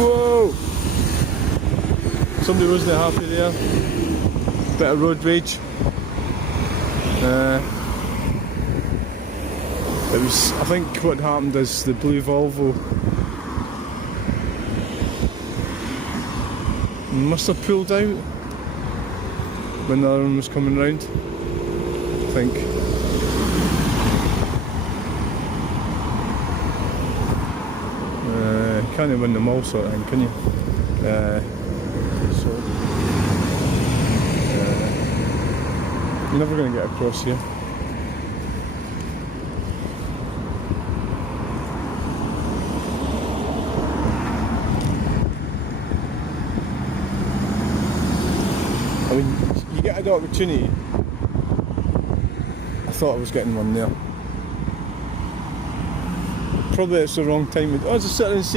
Whoa! Somebody wasn't happy there. Bit of road rage. It was, I think what happened is the blue Volvo must have pulled out when the other one was coming round, I think. Can't win them all sort of thing, can you? You're never going to get across here. I mean, you get an opportunity. I thought I was getting one there. Probably it's the wrong time. I'll just sit and see.